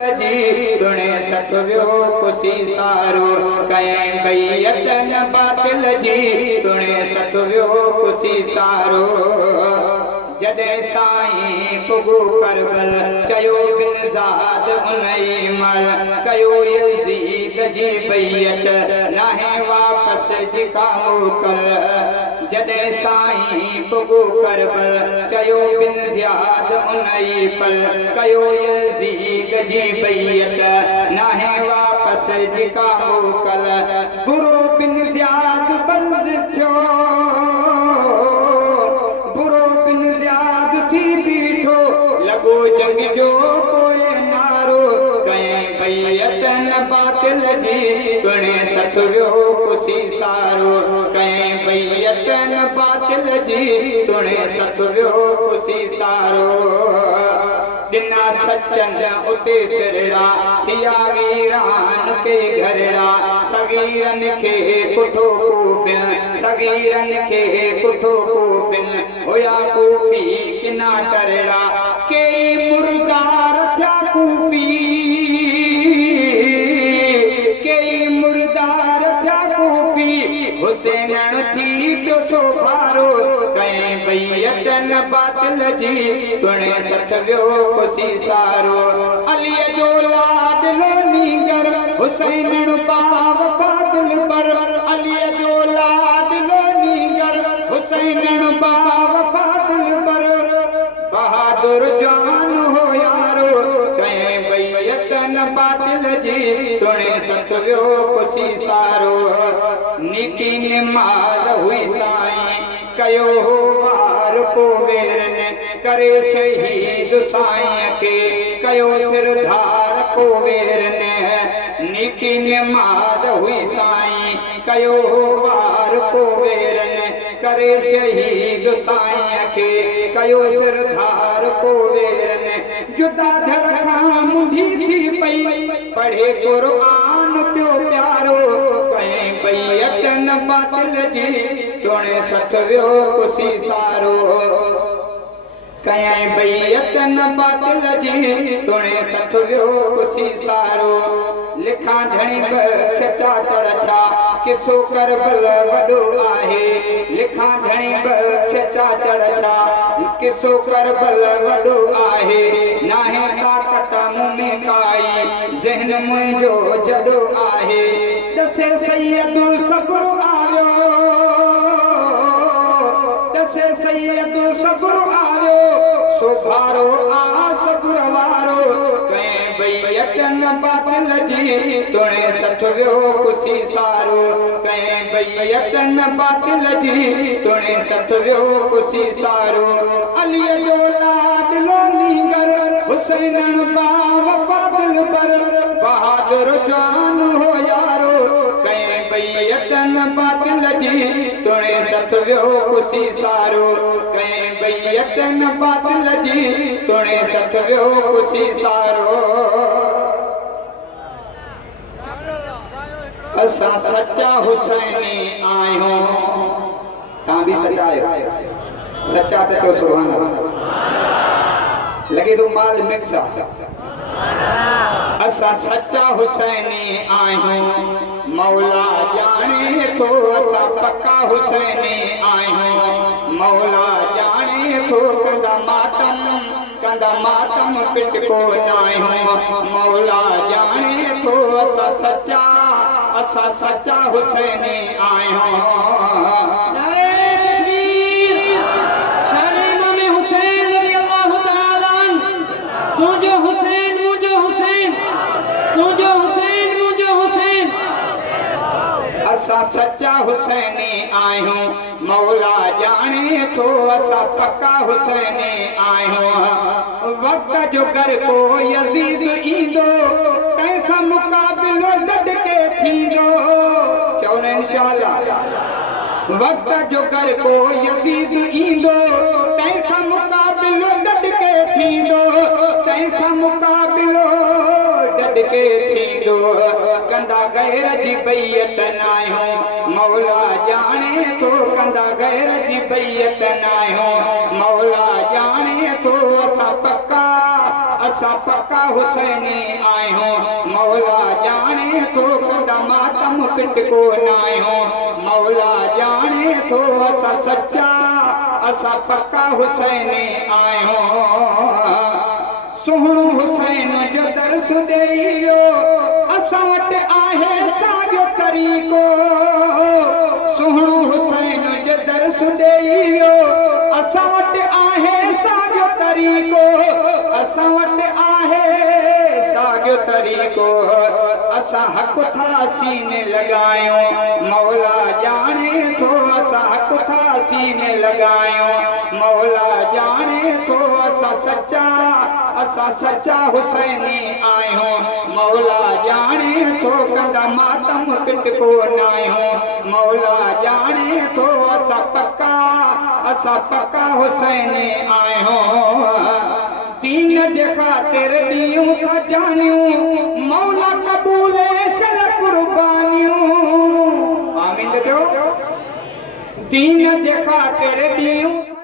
जी तुणे सतव्यो कुसी सारो कयं बैयत न बातिल जी तुणे सतव्यो कुसी सारो जॾहिं साईं पुगो करबल चयो बिनज़ाद उनई मल कयो यज़ीद जी बैयत नाहे वापसि जिका मोकल जॾहिं साईं पुगो करबल चयो बिनज़ाद उनई पल कयो यज़ीद जी बैयत नाहे वापसि जिका मोकल बुरो बिनज़ाद बंद थियो लगो जंग जो कोई नारो कयं बैयत न बातिल जी तुणे सतव्यो कुसी सारो कयं बैयत न बातिल जी तुणे सतव्यो कुसी सारो दिना सचन उते सिरड़ा थिया वीरान पे घरड़ा सगीरन खे कुठो कूफिन सगीरन खे कुठो कूफिन होया कूफी किना टरड़ा के मुर्दार थिया कूफी के मुर्दार थिया कूफी हुसैन थी पियो सो भारो कयं बैयत न बातिल जी तुणे सतव्यो कुसी सारो अलीअ जो लाडलो नीगर हुसैन बाव फादिल पर अलीअ जो लाडलो नीगर हुसैन बाव फादिल पर बहादुर जान हो यारो कयं बैयत न बातिल जी तुणे सतव्यो कुसी सारो निकी निमार हुई साईं कयो हो वार पोवेरन करे शहीद साईं के कयो सिरधार पोवेरन निकी निमार हुई साईं कयो हो वार पोवेरन करे शहीद साईं के कयो सिरधार पोवेरन जुदा धड़का मुंडी थी पई पढ़े कुरान पियो प्यारो कयं बैयत न बातिल जी तुणे सतव्यो कुसी सारो कयं बैयत न बातिल जी तुणे सतव्यो कुसी सारो लिखा धणी बख्श चाचड़ छा किसो करबल वडो आहे लिखा धणी बख्श चाचड़ छा किसो करबल वडो आहे नाहे ताकत मुंहिं काई ज़हन मुंहिंजो जडो आहे दसे सैयद सब्र आयो दसे सैयद सब्र आयो सुभारो आ सब्र वारो कयं बैयत न बातिल जी तुणे सतव्यो कुसी सारो कयं बैयत न बातिल जी तुणे सतव्यो कुसी सारो अलीअ जो लाडलो नीगर हुसैन बाव फादिल पर बहादुर जान हो यारो कयं बैयत न बातिल जी तुणे सतव्यो कुसी सारो कयं बैयत न बातिल जी तुणे सतव्यो कुसी सारो असां सच्चा हुसैनी आहियूं तव्हां बि सच्चा आहियो सच्चा त चओ सुभान अल्लाह लॻे थो माल मिक्स आहे असां सच्चा हुसैनी आहियूं मौला ॼाणे थो असां पक्का हुसैनी आहियूं मौला ॼाणे थो कंदा मातम पिटको नाहियूं मौला ॼाणे थो असां सच्चा हुसैनी आहियूं असां सच्चा हुसैनी आहियूं मौला ॼाणे थो असां पक्का हुसैनी आहियूं वक़्त जो कर को यज़ीद ईंदो तंहिंसां मुक़ाबिलो डट के थींदो चओ न इंशाअल्लाह वक़्त जो कर को यज़ीद ईंदो तंहिंसां मुक़ाबिलो डट के थींदो तंहिंसां मुक़ाबिलो डट के थींदो कंदा गैर जी बैयत नाहियूं मौला ॼाणे थो कंदा गैर जी बैयत नाहियूं मौला ॼाणे थो असां पक्का हुसैनी थो कंदा मातम पिट को नायो मौला जाने थो असा सच्चा असा पक्का हुसैन आयो सुहिणो हुसैन जो दर्स ॾेई वियो असां वटि आहे साॻियो तरीक़ो सुहिणो हुसैन जो दर्स ॾेई वियो असां वटि आहे साॻियो तरीक़ो असां वटि आहे साॻियो तरीक़ो असां हक़ था सीने लॻायूं मौला ॼाणे थो असां हक़ था सीने लॻायूं मौला ॼाणे थो असां सच्चा हुसैनी आहियूं मौला ॼाणे थो कंदा मातम पिट को नाहियूं मौला ॼाणे थो असां पक्का हुसैनी आहियूं दीन जे ख़ातिर ॾियूं था जानियूं मौला क़बूले सल कुर्बानियूं आमीन कयो दीन जे ख़ातिर ॾियूं